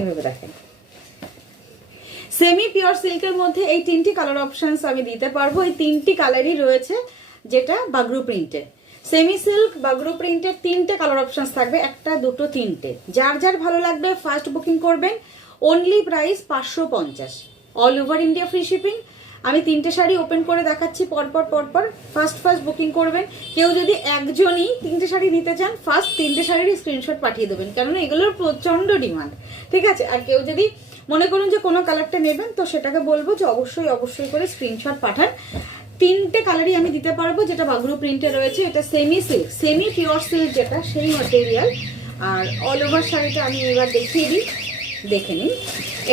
এভাবে দেখেন। Semi pure সিল্কের মধ্যে এই 3টি কালার অপশনস আমি দিতে পারবো। এই 3টি কালারই রয়েছে, যেটা বাগরু প্রিন্টে। সেমি সিল্ক বাগরু প্রিন্টের 3টে কালার অপশনস থাকবে, 1, 2, 3টে। যার যার ভালো লাগবে ফার্স্ট বুকিং করবেন। Only price 550, all over India free shipping. আমি 3টে শাড়ি ওপেন করে দেখাচ্ছি পরপর পরপর। ফার্স্ট বুকিং করবেন। কেউ যদি একজনই 3টে শাড়ি নিতে চান, ফার্স্ট 3টে শাড়ির স্ক্রিনশট পাঠিয়ে দেবেন, কেননা এগুলোর প্রচন্ড ডিমান্ড, ঠিক আছে? আর কেউ যদি মনে করুন যে কোনো কালারটা নেবেন, তো সেটাকে বলবো যে অবশ্যই করে স্ক্রিনশট পাঠান। 3টে কালারই আমি দিতে পারবো, যেটা বাগরু প্রিন্টে রয়েছে। এটা semi silk, semi pure silk যেটা, সেই ম্যাটেরিয়াল। আর অল ওভার শাড়িটা আমি এবার দেখিয়ে দিই, দেখে নিন।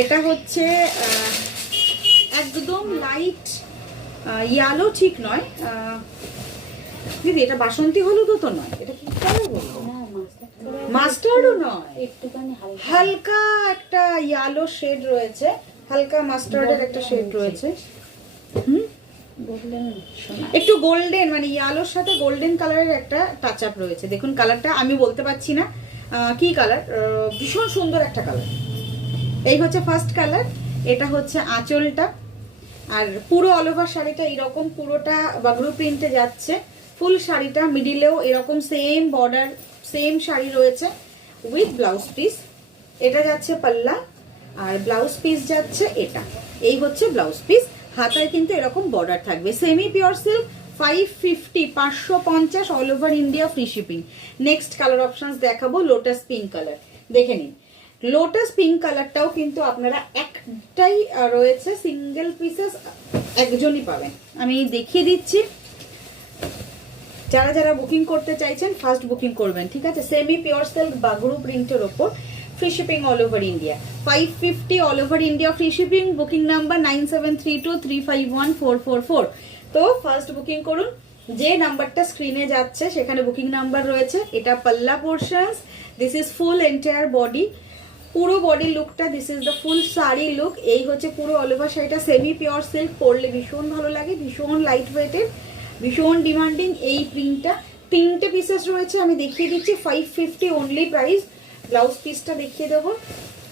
এটা হচ্ছে একদম লাইট ইয়ালো, ঠিক নয় দিদি, এটা বাসন্তী হলুদও তো নয়, এটা কি কালার বলবো, মাস্টার্ডও নয়, একটুখানি হালকা একটা ইয়ালো শেড রয়েছে, হালকা মাস্টার্ডের একটা শেড রয়েছে। একটু গোল্ডেন, মানে ইয়ালোর সাথে গোল্ডেন কালারের একটা টাচ আপ রয়েছে। দেখুন কালারটা আমি বলতে পারছি না কি কালার, ভীষণ সুন্দর একটা কালার। এই হচ্ছে ফার্স্ট কালার। এটা হচ্ছে আঁচলটা। আর পুরো অল ওভার শাড়িটা এরকম পুরোটা বাগরু প্রিন্টে যাচ্ছে। ফুল শাড়িটা মিডিলেও এরকম সেম বর্ডার, সেম শাড়ি রয়েছে উইথ ব্লাউজ পিস। এটা যাচ্ছে পাল্লা, আর ব্লাউজ পিস যাচ্ছে এটা। এই হচ্ছে ব্লাউজ পিস। হাতায় কিন্তু এরকম বর্ডার থাকবে। Semi pure silk 550, 550, all over India free shipping. Next colour options দেখাবো, লোটাস পিঙ্ক কালার। দেখে নিন, লোটাস পিঙ্ক কালারটাও কিন্তু আপনারা একটাই রয়েছে, সিঙ্গেল পিসেস একজনই পাবেন। আমি দেখিয়ে দিচ্ছি। যারা যারা বুকিং করতে চাইছেন ফার্স্ট বুকিং করবেন, ঠিক আছে? সেমি পিওর সিল্ক বাগরু প্রিন্টের ওপর, free shipping all over India. 550, all over India free shipping. Booking number 9732351444। তো ফার্স্ট বুকিং করুন। যে নাম্বারটা স্ক্রিনে যাচ্ছে সেখানে বুকিং নাম্বার রয়েছে। এটা পাল্লা portions, this is full entire body, পুরো বডি লুকটা, this is the full sari look. এই হচ্ছে পুরো অল ওভার শাড়িটা। সেমি পিওর সিল্ক, পরলে ভীষণ ভালো লাগে, ভীষণ লাইট ওয়েটেড, ভীষণ ডিমান্ডিং এই প্রিন্টটা। 3টে পিসেস রয়েছে, আমি দেখিয়ে দিচ্ছি। 550 অনলি প্রাইস। ব্লাউজ পিসটা দেখিয়ে দেবো।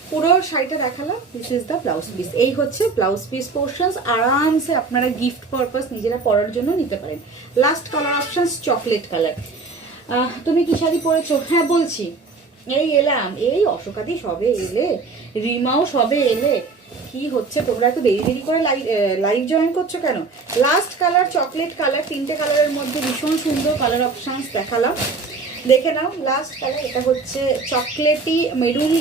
পুরো শাড়িটা দেখালাম, this is the blouse piece. এই হচ্ছে ব্লাউজ পিস পোর্শনস। আরামসে আপনারা গিফট পারপাস নিজেরা পরার জন্য নিতে পারেন। Last colour options chocolate colour. তুমি কি শাড়ি পরেছো? হ্যাঁ বলছি, এই এলাম, এই অশোকাদি সবে এলে, রিমাও সবে এলে। কি হচ্ছে তোমরা এত দেরি করে লাইভ জয়েন করছো কেন? Last colour chocolate colour. 3টে কালারের মধ্যে ভীষণ সুন্দর কালার অপশনস দেখালাম, দেখে নাও। লাস্ট কালার এটা হচ্ছে চকলেটি মেরুন